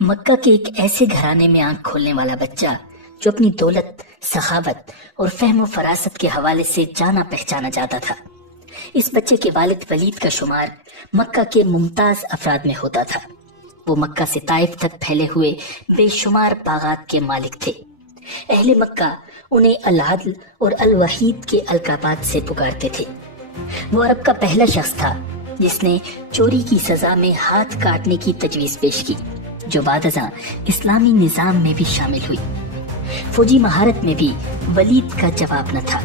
مکہ کے ایک ایسے گھرانے میں آنکھ کھولنے والا بچہ جو اپنی دولت، سخاوت اور فہم و فراست کے حوالے سے جانا پہچانا جاتا تھا۔ اس بچے کے والد ولید کا شمار مکہ کے ممتاز افراد میں ہوتا تھا۔ وہ مکہ سے طائف تک پھیلے ہوئے بے شمار باغات کے مالک تھے۔ اہل مکہ انہیں العدل اور الوحید کے القابات سے پکارتے تھے۔ وہ عرب کا پہلا شخص تھا جس نے چوری کی سزا میں ہاتھ کاٹنے کی تجویز پیش کی، جو بعد ازاں اسلامی نظام میں بھی شامل ہوئی۔ فوجی مہارت میں بھی ولید کا جواب نہ تھا۔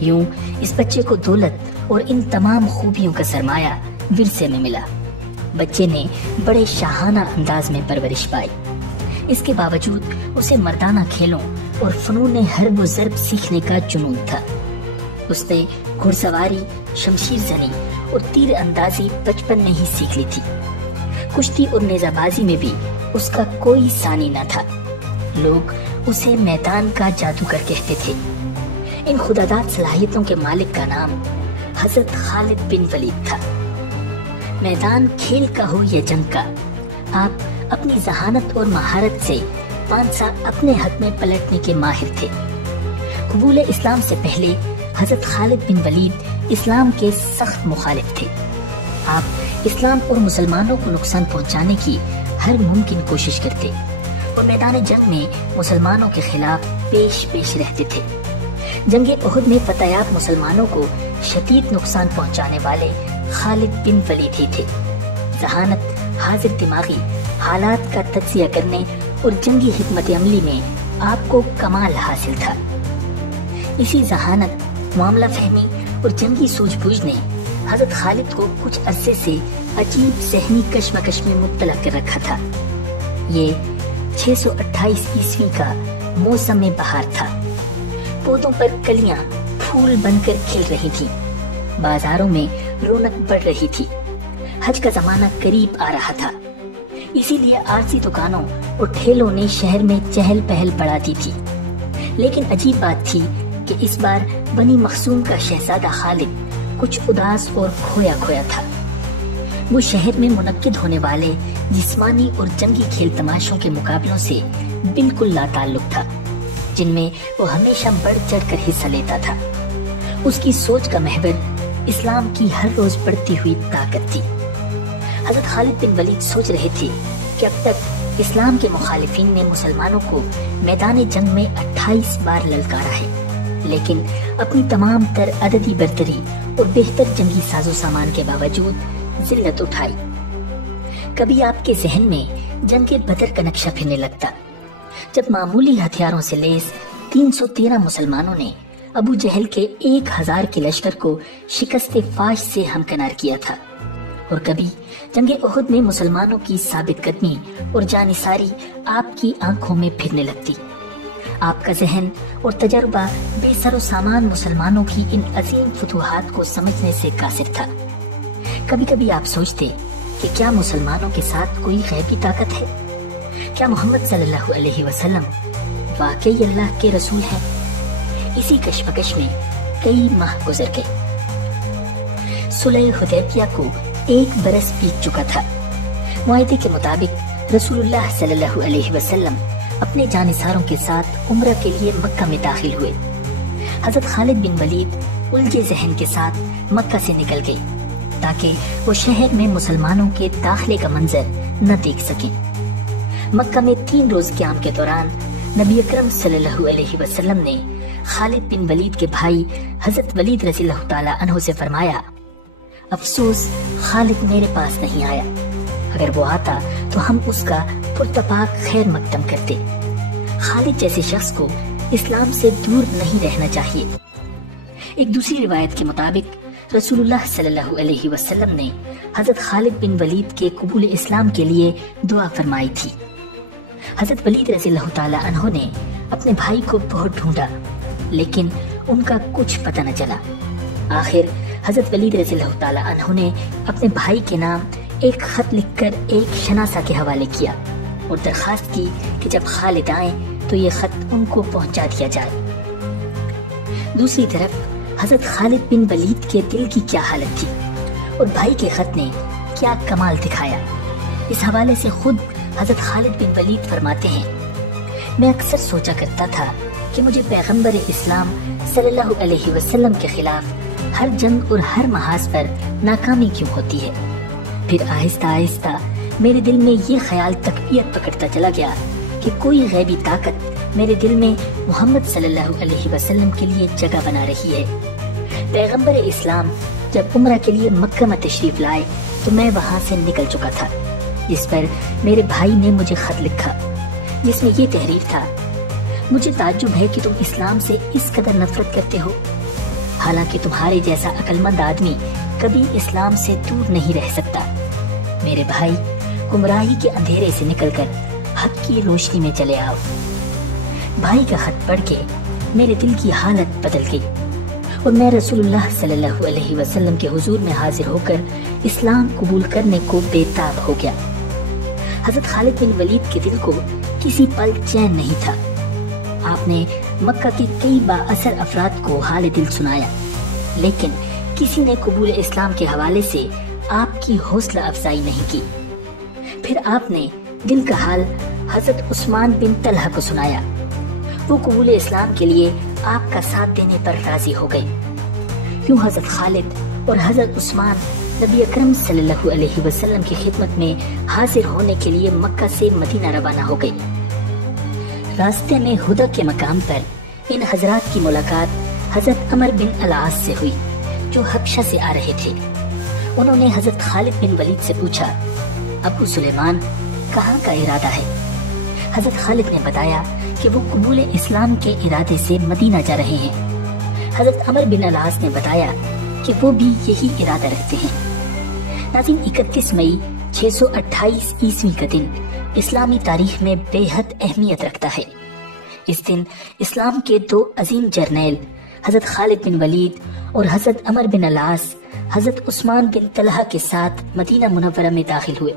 یوں اس بچے کو دولت اور ان تمام خوبیوں کا سرمایہ ورثے میں ملا۔ بچے نے بڑے شاہانہ انداز میں پرورش پائی۔ اس کے باوجود اسے مردانہ کھیلوں اور فنون حرب و ضرب سیکھنے کا جنون تھا۔ اس نے گھڑ سواری، شمشیر زنی اور تیر اندازی بچپن میں ہی سیکھ لی تھی۔ کشتی اور نیزہ بازی میں بھی اس کا کوئی ثانی نہ تھا۔ لوگ اسے میدان کا جادوگر کہتے تھے۔ ان خداداد صلاحیتوں کے مالک کا نام حضرت خالد بن ولید تھا۔ میدان کھیل کا ہو یا جنگ کا، آپ اپنی ذہانت اور مہارت سے پانسا اپنے حق میں پلٹنے کے ماہر تھے۔ قبول اسلام سے پہلے حضرت خالد بن ولید اسلام کے سخت مخالف تھے۔ آپ اسلام اور مسلمانوں کو نقصان پہنچانے کی ہر ممکن کوشش کرتے اور میدان جنگ میں مسلمانوں کے خلاف پیش رہتے تھے۔ جنگ احد میں فتح یاب مسلمانوں کو شدید نقصان پہنچانے والے خالد بن ولید ہی تھے۔ ذہانت، حاضر دماغی، حالات کا تجزیہ کرنے اور جنگی حکمت عملی میں آپ کو کمال حاصل تھا۔ اسی ذہانت، معاملہ فہمی اور جنگی سوجھ بوجھ نے حضرت خالد کو کچھ عرصے سے عجیب ذہنی کشمکش میں مبتلا کر رکھا تھا۔ یہ 628 عیسوی کا موسم بہار تھا۔ پودوں پر کلیاں پھول بن کر کھل رہی تھیں، بازاروں میں رونق بڑھ رہی تھی۔ حج کا زمانہ قریب آ رہا تھا، اسی لیے عارضی دکانوں اور ٹھیلوں نے شہر میں چہل پہل بڑھا دی تھی۔ لیکن عجیب بات تھی کہ اس بار بنی مخزوم کا شہزادہ خالد کچھ اداس اور کھویا تھا۔ وہ شہر میں منعقد ہونے والے جسمانی اور جنگی کھیل تماشوں کے مقابلوں سے بالکل لا تعلق تھا، جن میں وہ ہمیشہ بڑھ چڑھ کر حصہ لیتا تھا۔ اس کی سوچ کا محور اسلام کی ہر روز بڑھتی ہوئی طاقت تھی۔ حضرت خالد بن ولید سوچ رہے تھے کہ اب تک اسلام کے مخالفین نے مسلمانوں کو میدان جنگ میں 28 بار للکارا ہے، لیکن اپنی تمام تر عددی برتری اور بہتر جنگی ساز و سامان کے باوجود ذلت اٹھائی۔ کبھی آپ کے ذہن میں جنگ کے بدر کا نقشہ پھرنے لگتا، جب معمولی ہتھیاروں سے لیس 313 مسلمانوں نے ابو جہل کے 1000 کے لشکر کو شکست فاش سے ہمکنار کیا تھا، اور کبھی جنگ احد میں مسلمانوں کی ثابت قدمی اور جانثاری آپ کی آنکھوں میں پھرنے لگتی۔ آپ کا ذہن اور تجربہ بے سر و سامان مسلمانوں کی ان عظیم فتوحات کو سمجھنے سے قاصر تھا۔ کبھی کبھی آپ سوچتے کہ کیا مسلمانوں کے ساتھ کوئی غیبی طاقت ہے؟ کیا محمد صلی اللہ علیہ وسلم واقعی اللہ کے رسول ہیں؟ اسی کشمکش میں کئی ماہ گزر گئے۔ صلح حدیبیہ کو 1 برس بیت چکا تھا۔ معاہدے کے مطابق رسول اللہ صلی اللہ علیہ وسلم اپنے جانثاروں کے ساتھ عمرہ کے لیے مکہ میں داخل ہوئے۔ حضرت خالد بن ولید الجھے ذہن کے ساتھ مکہ سے نکل گئی تاکہ وہ شہر میں مسلمانوں کے داخلے کا منظر نہ دیکھ سکیں۔ مکہ میں 3 روز قیام کے دوران نبی اکرم صلی اللہ علیہ وسلم نے خالد بن ولید کے بھائی حضرت ولید رضی اللہ تعالی عنہ سے فرمایا، افسوس خالد میرے پاس نہیں آیا، اگر وہ آتا تو ہم اس کا پرتپاک خیر مقدم کرتے۔ خالد جیسے شخص کو اسلام سے دور نہیں رہنا چاہیے۔ ایک دوسری روایت کے مطابق رسول اللہ صلی اللہ علیہ وسلم نے حضرت خالد بن ولید کے قبول اسلام کے لیے دعا فرمائی تھی۔ حضرت ولید رضی اللہ تعالی عنہ نے اپنے بھائی کو بہت ڈھونڈا، لیکن ان کا کچھ پتہ نہ چلا۔ آخر حضرت ولید رضی اللہ تعالی عنہ نے اپنے بھائی کے نام ایک خط لکھ کر ایک شناسہ کے حوالے کیا اور درخواست کی کہ جب خالد آئیں تو یہ خط ان کو پہنچا دیا جائے۔ دوسری طرف حضرت خالد بن ولید کے دل کی کیا حالت تھی اور بھائی کے خط نے کیا کمال دکھایا، اس حوالے سے خود حضرت خالد بن ولید فرماتے ہیں، میں اکثر سوچا کرتا تھا کہ مجھے پیغمبر اسلام صلی اللہ علیہ وسلم کے خلاف ہر جنگ اور ہر محاذ پر ناکامی کیوں ہوتی ہے۔ پھر آہستہ آہستہ میرے دل میں یہ خیال تقویت پکڑتا چلا گیا کہ کوئی غیبی طاقت میرے دل میں محمد صلی اللہ علیہ وسلم کے لیے جگہ بنا رہی ہے۔ پیغمبر اسلام جب عمرہ کے لیے مکہ میں تشریف لائے تو میں وہاں سے نکل چکا تھا، جس پر میرے بھائی نے مجھے خط لکھا جس میں یہ تحریر تھا، مجھے تعجب ہے کہ تم اسلام سے اس قدر نفرت کرتے ہو، حالانکہ تمہارے جیسا عقل مند آدمی کبھی اسلام سے دور نہیں رہ سکتا۔ میرے بھائی، گمراہی کے اندھیرے سے نکل کر حق کی روشنی میں چلے آؤ۔ بھائی کا خط پڑھ کے میرے دل کی حالت بدل گئی اور میں رسول اللہ صلی اللہ علیہ وسلم کے حضور میں حاضر ہو کر اسلام قبول کرنے کو بے تاب ہو گیا۔ حضرت خالد بن ولید کے دل کو کسی پل چین نہیں تھا۔ آپ نے مکہ کے کئی با اثر افراد کو حال دل سنایا، لیکن کسی نے قبول اسلام کے حوالے سے آپ کی حوصلہ افزائی نہیں کی۔ پھر آپ نے دل کا حال حضرت عثمان بن طلحہ کو سنایا۔ وہ قبول اسلام کے لیے آپ کا ساتھ دینے پر راضی ہو گئے۔ یوں حضرت خالد اور حضرت عثمان نبی اکرم صلی اللہ علیہ وسلم کی خدمت میں حاضر ہونے کے لیے مکہ سے مدینہ روانہ ہو گئی۔ راستے میں ہدا کے مقام پر ان حضرات کی ملاقات حضرت عمر بن العاص سے ہوئی، جو حبشہ سے آ رہے تھے۔ انہوں نے حضرت خالد بن ولید سے پوچھا، ابو سلیمان کہاں کا ارادہ ہے؟ حضرت خالد نے بتایا کہ وہ قبول اسلام کے ارادے سے مدینہ جا رہے ہیں۔ حضرت عمر بن العاص نے بتایا کہ وہ بھی یہی ارادہ رکھتے ہیں۔ ناظرین، 31 مئی 628 عیسوی کا دن اسلامی تاریخ میں بے حد اہمیت رکھتا ہے۔ اس دن اسلام کے دو عظیم جرنیل حضرت خالد بن ولید اور حضرت عمر بن العاص حضرت عثمان بن طلحہ کے ساتھ مدینہ منورہ میں داخل ہوئے۔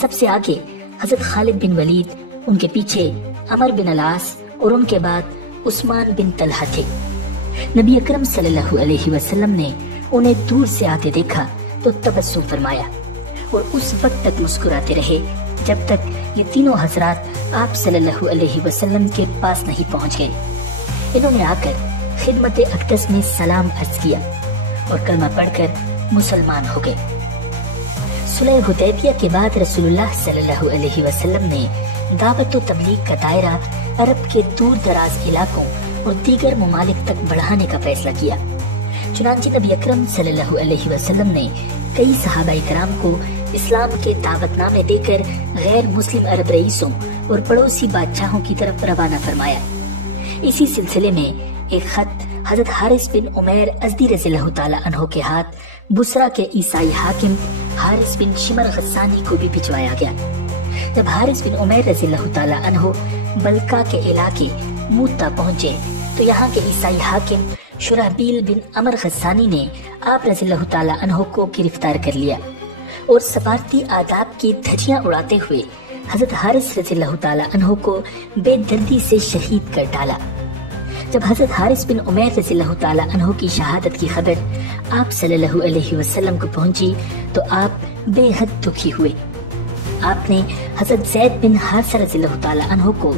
سب سے آگے حضرت خالد بن ولید، ان کے پیچھے عمر بن العاص اور ان کے بعد عثمان بن طلحہ تھے۔ نبی اکرم صلی اللہ علیہ وسلم نے انہیں دور سے آتے دیکھا تو تبسم فرمایا اور اس وقت تک مسکراتے رہے جب تک یہ تینوں حضرات آپ صلی اللہ علیہ وسلم کے پاس نہیں پہنچ گئے۔ انہوں نے آ کر خدمت اقدس میں سلام عرض کیا اور کلمہ پڑھ کر مسلمان ہو گئے۔ صلح حدیبیہ کے بعد رسول اللہ صلی اللہ علیہ وسلم نے دعوت و تبلیغ کا دائرہ عرب کے دور دراز علاقوں اور دیگر ممالک تک بڑھانے کا فیصلہ کیا۔ چنانچہ نبی اکرم صلی اللہ علیہ وسلم نے کئی صحابہ کرام کو اسلام کے دعوت نامے دے کر غیر مسلم عرب رئیسوں اور پڑوسی بادشاہوں کی طرف روانہ فرمایا۔ اسی سلسلے میں ایک خط حضرت حارث بن عمیر ازدی رضی اللہ تعالیٰ عنہ کے ہاتھ بصرہ کے عیسائی حاکم حارث بن شمر غسانی کو بھی بھجوایا گیا۔ جب حارث بن عمیر رضی اللہ تعالیٰ عنہ بلقا کے علاقے موتا پہنچے تو یہاں کے عیسائی حاکم شرحبیل بن عمر غسانی نے آپ رضی اللہ تعالیٰ عنہ کو گرفتار کر لیا اور سفارتی آداب کی دھجیاں اڑاتے ہوئے حضرت حارث رضی اللہ تعالیٰ عنہ کو بے دردی سے شہید کر ڈالا۔ جب حضرت حارث بن عمیر رضی اللہ تعالیٰ عنہ کی شہادت کی خبر آپ صلی اللہ علیہ وسلم کو پہنچی تو آپ بے حد دکھی ہوئے۔ آپ نے حضرت زید بن حارثہ رضی اللہ تعالیٰ عنہ کو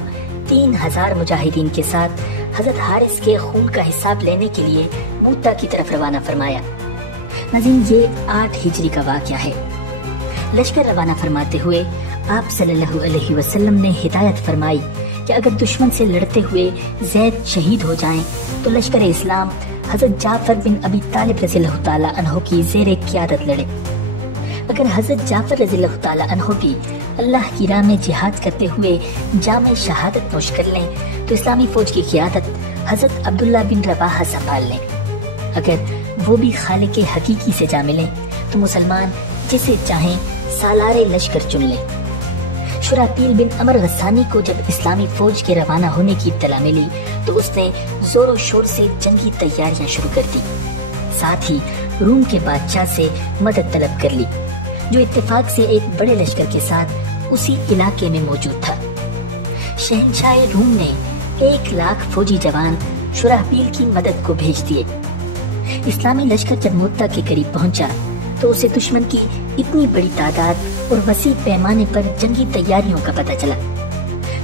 3000 مجاہدین کے ساتھ حضرت حارث کے خون کا حساب لینے کے لیے موتا کی طرف روانہ فرمایا۔ ناظرین، یہ 8 ہجری کا واقعہ ہے۔ لشکر روانہ فرماتے ہوئے آپ صلی اللہ علیہ وسلم نے ہدایت فرمائی کہ اگر دشمن سے لڑتے ہوئے زید شہید ہو جائیں تو لشکر اسلام حضرت جعفر بن ابی طالب رضی اللہ تعالیٰ عنہ کی زیر قیادت لڑے۔ اگر حضرت جعفر رضی اللہ تعالیٰ عنہ بھی اللہ کی راہ میں جہاد کرتے ہوئے جام شہادت نوش کر لیں تو اسلامی فوج کی قیادت حضرت عبداللہ بن رواحہ سنبھال لیں۔ اگر وہ بھی خالق حقیقی سے جا ملیں تو مسلمان جسے چاہیں سالار لشکر چن لیں۔ شرحبیل بن عمر غسانی کو جب اسلامی فوج کے روانہ ہونے کی اطلاع ملی تو اس نے زور و شور سے جنگی تیاریاں شروع کر دی، ساتھ ہی روم کے بادشاہ سے مدد طلب کر لی، جو اتفاق سے ایک بڑے لشکر کے ساتھ اسی علاقے میں موجود تھا۔ شہنشاہ روم نے 1,00,000 فوجی جوان شرحبیل کی مدد کو بھیج دیے۔ اسلامی لشکر جب موتا کے قریب پہنچا تو اسے دشمن کی اتنی بڑی تعداد اور وسیع پیمانے پر جنگی تیاریوں کا پتہ چلا۔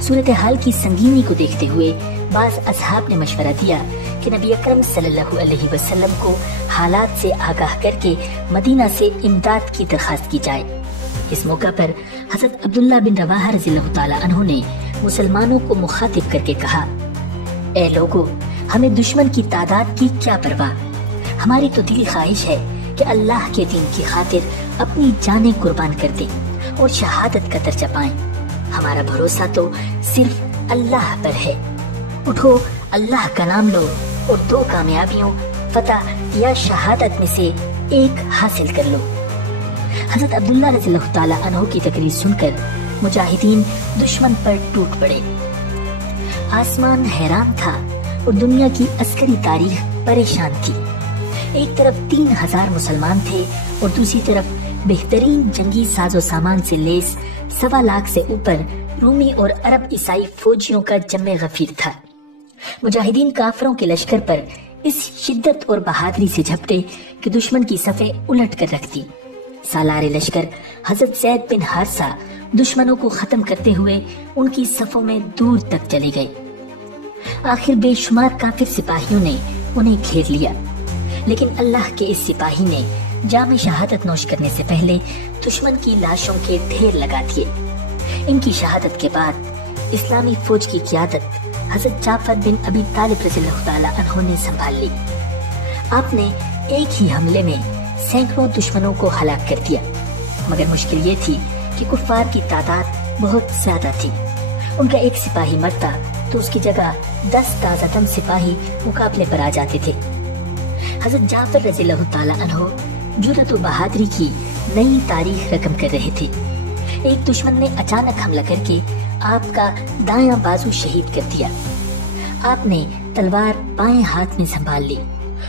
صورتحال کی سنگینی کو دیکھتے ہوئے بعض اصحاب نے مشورہ دیا کہ نبی اکرم صلی اللہ علیہ وسلم کو حالات سے آگاہ کر کے مدینہ سے امداد کی درخواست کی جائے۔ اس موقع پر حضرت عبداللہ بن رواحہ رضی اللہ تعالیٰ عنہ نے مسلمانوں کو مخاطب کر کے کہا، اے لوگو، ہمیں دشمن کی تعداد کی کیا پرواہ، ہماری تو دلی خواہش ہے کہ اللہ کے دین کی خاطر اپنی جانیں قربان کر دیں اور شہادت کا درجہ پائیں۔ ہمارا بھروسہ تو صرف اللہ پر ہے۔ اٹھو، اللہ کا نام لو اور 2 کامیابیوں، فتح یا شہادت میں سے ایک حاصل کر لو۔ حضرت عبداللہ رضی اللہ تعالیٰ عنہ کی تقریر سن کر مجاہدین دشمن پر ٹوٹ پڑے۔ آسمان حیران تھا اور دنیا کی عسکری تاریخ پریشان تھی۔ ایک طرف 3000 مسلمان تھے اور دوسری طرف بہترین جنگی ساز و سامان سے لیس 1.25 لاکھ سے اوپر رومی اور عرب عیسائی فوجیوں کا جمع غفیر تھا۔ مجاہدین کافروں کے لشکر پر اس شدت اور بہادری سے جھپٹے کہ دشمن کی صفیں الٹ کر رکھ دی۔ سالار لشکر حضرت زید بن حارثہ دشمنوں کو ختم کرتے ہوئے ان کی صفوں میں دور تک چلے گئے۔ آخر بے شمار کافر سپاہیوں نے انہیں گھیر لیا، لیکن اللہ کے اس سپاہی نے جام شہادت نوش کرنے سے پہلے دشمن کی لاشوں کے ڈھیر لگا دیے۔ ان کی شہادت کے بعد اسلامی فوج کی قیادت حضرت جعفر بن ابی طالب رضی اللہ تعالیٰ عنہ نے سنبھال لی۔ آپ نے ایک ہی حملے میں سینکڑوں دشمنوں کو ہلاک کر دیا، مگر مشکل یہ تھی کہ کفار کی تعداد بہت زیادہ تھی۔ ان کا ایک سپاہی مرتا تو اس کی جگہ 10 تازہ دم سپاہی مقابلے پر آ جاتے تھے۔ حضرت جعفر رضی اللہ تعالیٰ عنہ جرأت و بہادری کی نئی تاریخ رقم کر رہے تھے۔ ایک دشمن نے اچانک حملہ کر کے آپ کا دایاں بازو شہید کر دیا۔ آپ نے تلوار بائیں ہاتھ میں سنبھال لی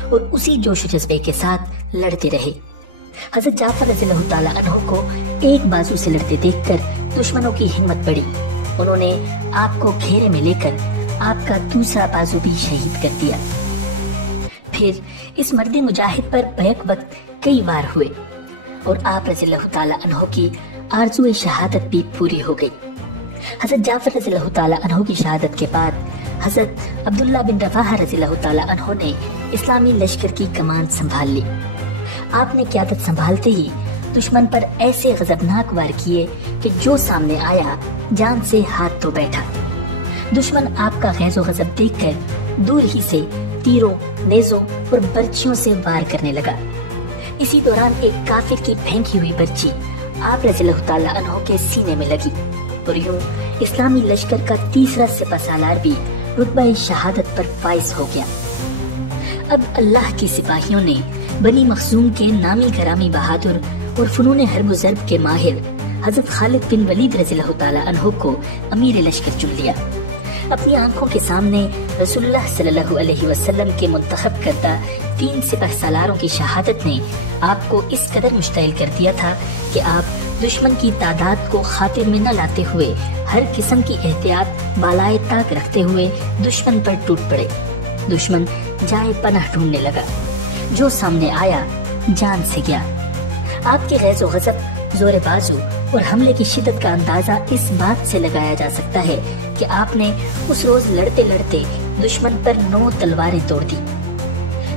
اور اسی جوش و جذبے کے ساتھ لڑتے رہے۔ حضرت جعفر رضی اللہ تعالیٰ عنہ کو ایک بازو سے لڑتے دیکھ کر دشمنوں کی ہمت بڑھی۔ انہوں نے آپ کو گھیرے میں لے کر آپ کا دوسرا بازو بھی شہید کر دیا۔ پھر اس مرد مجاہد پر بیک وقت کئی وار ہوئے اور آپ رضی اللہ تعالیٰ عنہ کی آرزو شہادت بھی پوری ہو گئی۔ حضرت جعفر رضی اللہ تعالیٰ عنہ کی شہادت کے بعد حضرت عبداللہ بن رواحہ رضی اللہ تعالیٰ عنہ نے اسلامی لشکر کی کمان سنبھال لی۔ آپ نے قیادت سنبھالتے ہی دشمن پر ایسے غضبناک وار کیے کہ جو سامنے آیا جان سے ہاتھ دھو بیٹھا۔ دشمن آپ کا غیظ و غضب دیکھ کر دور ہی سے تیروں، نیزوں اور برچیوں سے وار کرنے لگا۔ اسی دوران ایک کافر کی پھینکی ہوئی برچی آپ رضی اللہ تعالیٰ عنہ کے سینے میں لگی اور یوں اسلامی لشکر کا تیسرا سپہ سالار بھی رتبہ شہادت پر فائز ہو گیا۔ اب اللہ کے سپاہیوں نے بنی مخزوم کے نامی گرامی بہادر اور فنون حرب و ضرب کے ماہر حضرت خالد بن ولید رضی اللہ تعالیٰ عنہ کو امیر لشکر چن لیا۔ اپنی آنکھوں کے سامنے رسول اللہ صلی اللہ علیہ وسلم کے منتخب کردہ 3 سپہ سالاروں کی شہادت نے آپ کو اس قدر مشتعل کر دیا تھا کہ آپ دشمن کی تعداد کو خاطر میں نہ لاتے ہوئے ہر قسم کی احتیاط بالائے طاق رکھتے ہوئے دشمن پر ٹوٹ پڑے۔ دشمن جائے پناہ ڈھونڈنے لگا، جو سامنے آیا جان سے گیا۔ آپ کے غیظ و غضب، زور بازو اور حملے کی شدت کا اندازہ اس بات سے لگایا جا سکتا ہے کہ آپ نے اس روز لڑتے لڑتے دشمن پر 9 تلواریں توڑ دی۔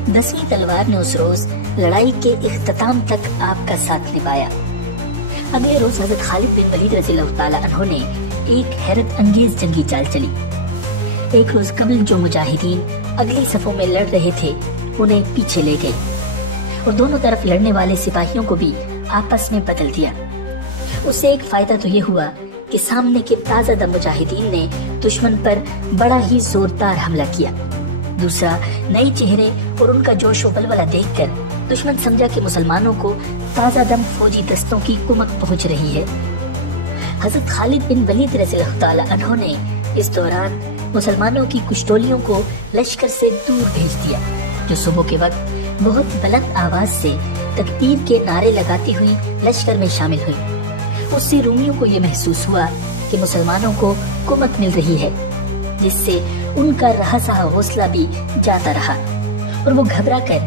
10ویں تلوار نے اس روز لڑائی کے اختتام تک آپ کا ساتھ نبھایا۔ اگلے روز حضرت خالد بن ولید رضی اللہ تعالیٰ عنہ نے ایک حیرت انگیز جنگی چال چلی۔ ایک روز قبل جو مجاہدین اگلی صفوں میں لڑ رہے تھے انہیں پیچھے لے گئے اور دونوں طرف لڑنے والے سپاہیوں کو بھی آپس میں بدل دیا۔ اس سے ایک فائدہ تو یہ ہوا کہ سامنے کے تازہ دم مجاہدین نے دشمن پر بڑا ہی زوردار حملہ کیا۔ دوسرا، نئے چہرے اور ان کا جوش و ولولہ دیکھ کر دشمن سمجھا کہ مسلمانوں کو تازہ دم فوجی دستوں کی کمک پہنچ رہی ہے۔ حضرت خالد بن ولید رضی اللہ تعالیٰ عنہ نے اس دوران مسلمانوں کی کچھ ٹولیوں کو لشکر سے دور بھیج دیا، جو صبح کے وقت بہت بلند آواز سے تکبیر کے نعرے لگاتی ہوئی لشکر میں شامل ہوئی۔ اس سے رومیوں کو یہ محسوس ہوا کہ مسلمانوں کو کمک مل رہی ہے، جس سے ان کا رہا سہا حوصلہ بھی جاتا رہا اور وہ گھبرا کر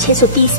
630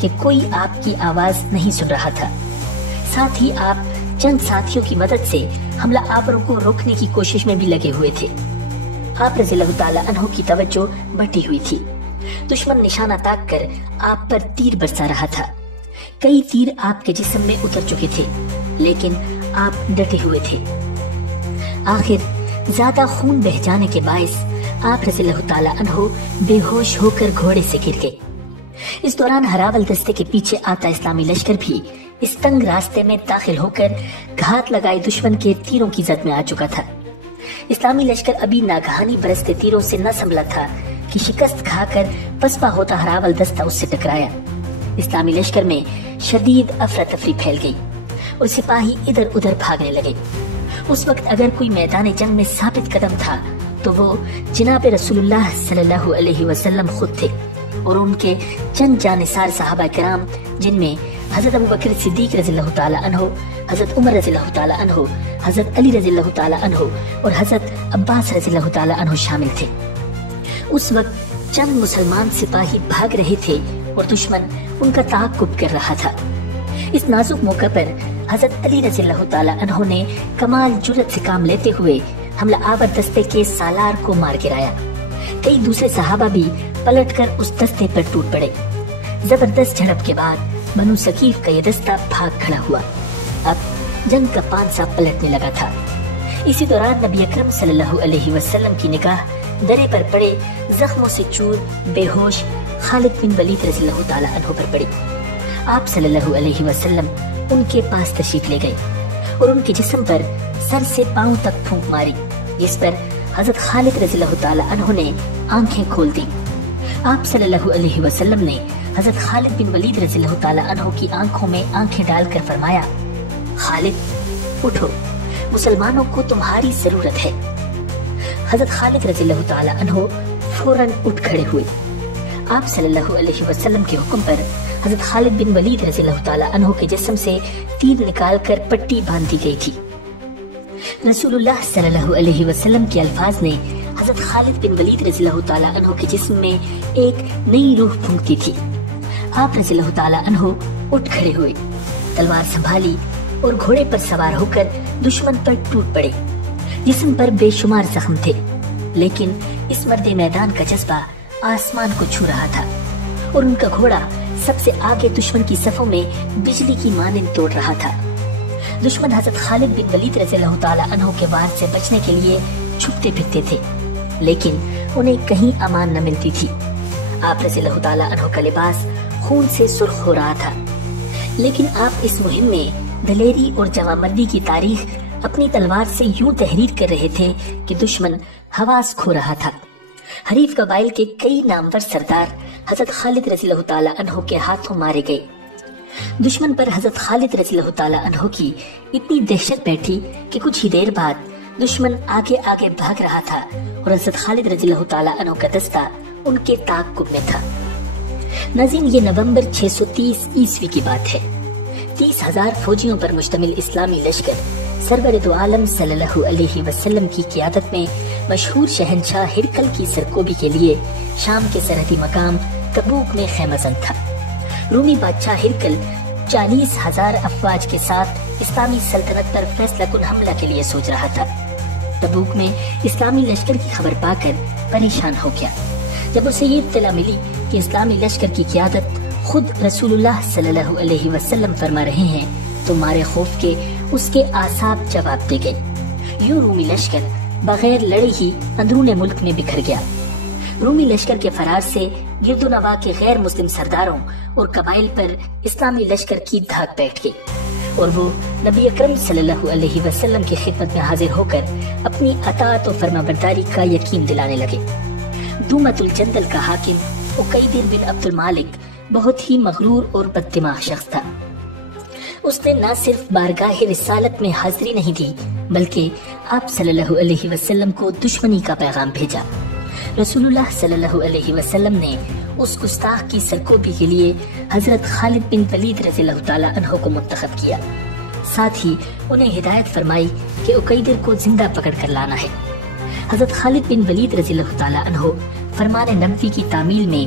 کہ کوئی آپ کی آواز نہیں سن رہا تھا۔ ساتھ ہی آپ چند ساتھیوں کی مدد سے حملہ آوروں کو روکنے کی کوشش میں بھی لگے ہوئے تھے۔ آپ رضی اللہ تعالیٰ عنہ کی توجہ بٹی ہوئی تھی۔ دشمن نشانہ تاک کر آپ پر تیر برسا رہا تھا۔ کئی تیر آپ کے جسم میں اتر چکے تھے، لیکن آپ ڈٹے ہوئے تھے۔ آخر زیادہ خون بہ جانے کے باعث آپ رضی اللہ تعالیٰ عنہ بے ہوش ہو کر گھوڑے سے گر گئے۔ اس دوران ہراول دستے کے پیچھے آتا اسلامی لشکر بھی اس تنگ راستے میں داخل ہو کر گھات لگائے دشمن کے تیروں کی زد میں آ چکا تھا۔ اسلامی لشکر ابھی ناگہانی برستے تیروں سے نہ سنبھلا تھا کہ شکست کھا کر پسپا ہوتا ہراول دستہ اس سے ٹکرایا۔ اسلامی لشکر میں شدید افراتفری پھیل گئی اور سپاہی ادھر ادھر بھاگنے لگے۔ اس وقت اگر کوئی میدان جنگ میں ثابت قدم تھا تو وہ جناب رسول اللہ صلی اللہ علیہ وسلم خود تھے، اور ان کے چند جانثار صحابہ کرام جن میں حضرت ابو بکر صدیق رضی اللہ تعالیٰ عنہ، حضرت عمر رضی اللہ تعالیٰ عنہ، حضرت علی رضی اللہ تعالیٰ عنہ اور حضرت عباس رضی اللہ تعالیٰ عنہ شامل تھے۔ اس وقت چند مسلمان سپاہی بھاگ رہے تھے اور دشمن ان کا تعاقب کر رہا تھا۔ اس نازک موقع پر حضرت علی رضی اللہ تعالیٰ عنہ نے کمال جرأت سے کام لیتے ہوئے حملہ آور دستے کے سالار کو مار گرایا۔ کئی دوسرے صحابہ بھی پلٹ کر اس دستے پر ٹوٹ پڑے۔ زبردست جھڑپ کے بعد بنو ثقیف کا یہ دستہ بھاگ کھڑا ہوا۔ اب جنگ کا پانسا پلٹنے لگا تھا۔ اسی دوران نبی اکرم صلی اللہ علیہ وسلم کی نگاہ درے پر پڑے زخموں سے چور بے ہوش خالد بن ولید رضی اللہ تعالیٰ عنہ پر پڑی۔ آپ صلی اللہ علیہ وسلم ان کے پاس تشریف لے گئے اور ان کے جسم پر سر سے پاؤں تک پھونک ماری، جس پر حضرت خالد رضی اللہ تعالیٰ عنہ نے آنکھیں کھول دی۔ آپ صلی اللہ علیہ وسلم نے حضرت خالد بن ولید رضی اللہ تعالیٰ عنہ کی آنکھوں میں آنکھیں ڈال کر فرمایا، خالد اٹھو، مسلمانوں کو تمہاری ضرورت ہے۔ حضرت خالد رضی اللہ تعالیٰ عنہ فوراً اٹھ کھڑے ہوئے۔ آپ صلی اللہ علیہ وسلم کے حکم پر حضرت خالد بن ولید رضی اللہ تعالیٰ عنہ کے جسم سے تیر نکال کر پٹی باندھی گئی تھی۔ رسول اللہ صلی اللہ علیہ وسلم کے الفاظ نے حضرت خالد بن ولید رضی اللہ تعالیٰ عنہ کے جسم میں ایک نئی روح پھونکتی تھی۔ آپ رضی اللہ تعالیٰ عنہ اٹھ کھڑے ہوئے، تلوار سنبھالی اور گھوڑے پر سوار ہو کر دشمن پر ٹوٹ پڑے۔ جسم پر بے شمار زخم تھے، لیکن اس مرد میدان کا جذبہ آسمان کو چھو رہا تھا، اور ان کا گھوڑا سب سے آگے دشمن کی صفوں میں بجلی کی مانند توڑ رہا تھا۔ دشمن حضرت خالد بن ولید رضی اللہ تعالیٰ عنہ کے وار سے بچنے کے لیے چھپتے پھرتے تھے، لیکن انہیں کہیں امان نہ ملتی تھی۔ آپ رضی اللہ تعالیٰ عنہ کا لباس خون سے سرخ ہو رہا تھا، لیکن آپ اس مہم میں دلیری اور جوانمردی کی تاریخ اپنی تلوار سے یوں تحریر کر رہے تھے کہ دشمن حواس کھو رہا تھا۔ حریف قبائل کے کئی نامور سردار حضرت خالد رضی اللہ تعالیٰ عنہ کے ہاتھوں مارے گئے۔ دشمن پر حضرت خالد رضی اللہ تعالیٰ عنہ کی اتنی دہشت بیٹھی کہ کچھ ہی دیر بعد دشمن آگے آگے بھاگ رہا تھا اور حضرت خالد رضی اللہ تعالیٰ عنہ کا دستہ ان کے تعاقب میں تھا۔ ناظرین، یہ نومبر 630 عیسوی کی بات ہے۔ 30,000 فوجیوں پر مشتمل اسلامی لشکر سرور دو عالم صلی اللہ علیہ وسلم کی قیادت میں مشہور شہنشاہ ہرقل کی سرکوبی کے لیے شام کے سرحدی مقام تبوک میں خیمہ زن تھا۔ رومی بادشاہ ہرقل 40,000 افواج کے ساتھ اسلامی سلطنت پر فیصلہ کن حملہ کے لیے سوچ رہا تھا۔ تبوک میں اسلامی لشکر کی خبر پا کر پریشان ہو گیا۔ جب اسے یہ اطلاع ملی کہ اسلامی لشکر کی قیادت خود رسول اللہ صلی اللہ علیہ وسلم فرما رہے ہیں تو مارے خوف کے اس کے اعصاب جواب دے گئے۔ یوں رومی لشکر بغیر لڑے ہی اندرون ملک میں بکھر گیا۔ رومی لشکر کے فرار سے گرد و نواح کے غیر مسلم سرداروں اور قبائل پر اسلامی لشکر کی دھاک بیٹھ گئی، اور وہ نبی اکرم صلی اللہ علیہ وسلم کی خدمت میں حاضر ہو کر اپنی اطاعت و فرما برداری کا یقین دلانے لگے۔ دومت الجندل کا حاکم عقیدر بن عبد المالک بہت ہی مغرور اور بد دماغ شخص تھا۔ اس نے نہ صرف بارگاہ رسالت میں حاضری نہیں دی بلکہ آپ صلی اللہ علیہ وسلم کو دشمنی کا پیغام بھیجا۔ رسول اللہ صلی اللہ علیہ وسلم نے اس گستاخ کی سرکوبی کے لیے حضرت خالد بن ولید رضی اللہ تعالیٰ عنہ کو منتخب کیا، ساتھ ہی انہیں ہدایت فرمائی کہ عقیدر کو زندہ پکڑ کر لانا ہے۔ حضرت خالد بن ولید رضی اللہ تعالیٰ عنہ فرمان نبوی کی تعمیل میں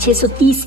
630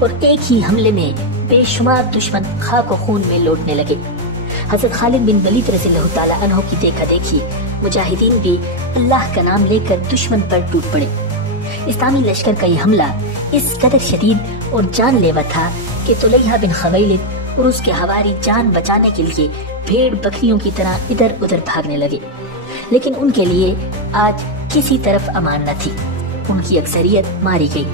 اور ایک ہی حملے میں بے شمار دشمن خاک و خون میں لوٹنے لگے۔ حضرت خالد بن ولید رضی اللہ تعالیٰ عنہ کی دیکھا دیکھی مجاہدین بھی اللہ کا نام لے کر دشمن پر ٹوٹ پڑے۔ اسلامی لشکر کا یہ حملہ اس قدر شدید اور جان لیوا تھا کہ طلیحہ بن خویلد اور اس کے حواری جان بچانے کے لیے بھیڑ بکریوں کی طرح ادھر ادھر بھاگنے لگے، لیکن ان کے لیے آج کسی طرف امان نہ تھی، ان کی اکثریت ماری گئی۔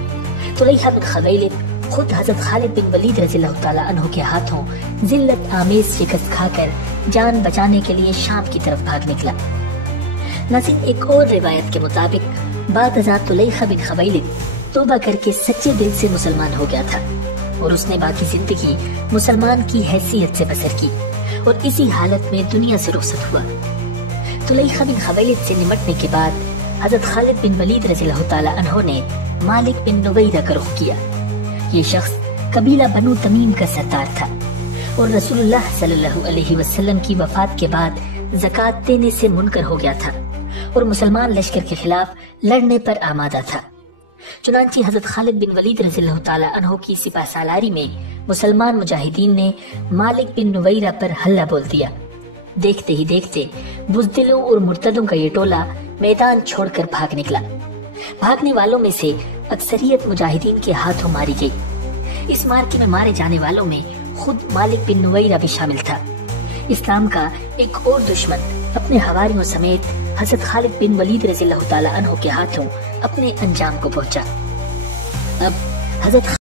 طلیحہ بن خویلد خود حضرت خالد بن ولید رضی اللہ تعالیٰ عنہ کے ہاتھوں ذلت آمیز شکست کھا کر جان بچانے کے لیے شام کی طرف بھاگ نکلا۔ ناظرین، ایک اور روایت کے مطابق بعد ازاں طلیحہ بن خویلد توبہ کر کے سچے دل سے مسلمان ہو گیا تھا اور اس نے باقی زندگی مسلمان کی حیثیت سے بسر کی اور اسی حالت میں دنیا سے رخصت ہوا۔ طلیحہ بن خویلد سے نمٹنے کے بعد حضرت خالد بن ولید رضی اللہ تعالیٰ عنہ نے مالک بن نویرہ کا رخ کیا۔ یہ شخص قبیلہ بنو تمیم کا سردار تھا اور رسول اللہ صلی اللہ علیہ وسلم کی وفات کے بعد زکوٰۃ دینے سے منکر ہو گیا تھا اور مسلمان لشکر کے خلاف لڑنے پر آمادہ تھا۔ چنانچہ حضرت خالد بن ولید رضی اللہ تعالیٰ عنہ کی سپہ سالاری میں مسلمان مجاہدین نے مالک بن نویرہ پر حملہ بول دیا۔ دیکھتے ہی دیکھتے بزدلوں اور مرتدوں کا یہ ٹولہ میدان چھوڑ کر بھاگ نکلا۔ بھاگنے والوں میں سے اکثریت مجاہدین کے ہاتھوں ماری گئی۔ اس مارکے میں مارے جانے والوں میں خود مالک بن نویرہ بھی شامل تھا۔ اسلام کا ایک اور دشمن اپنے حواریوں سمیت حضرت خالد بن ولید رضی اللہ تعالیٰ عنہ کے ہاتھوں اپنے انجام کو پہنچا۔ اب حضرت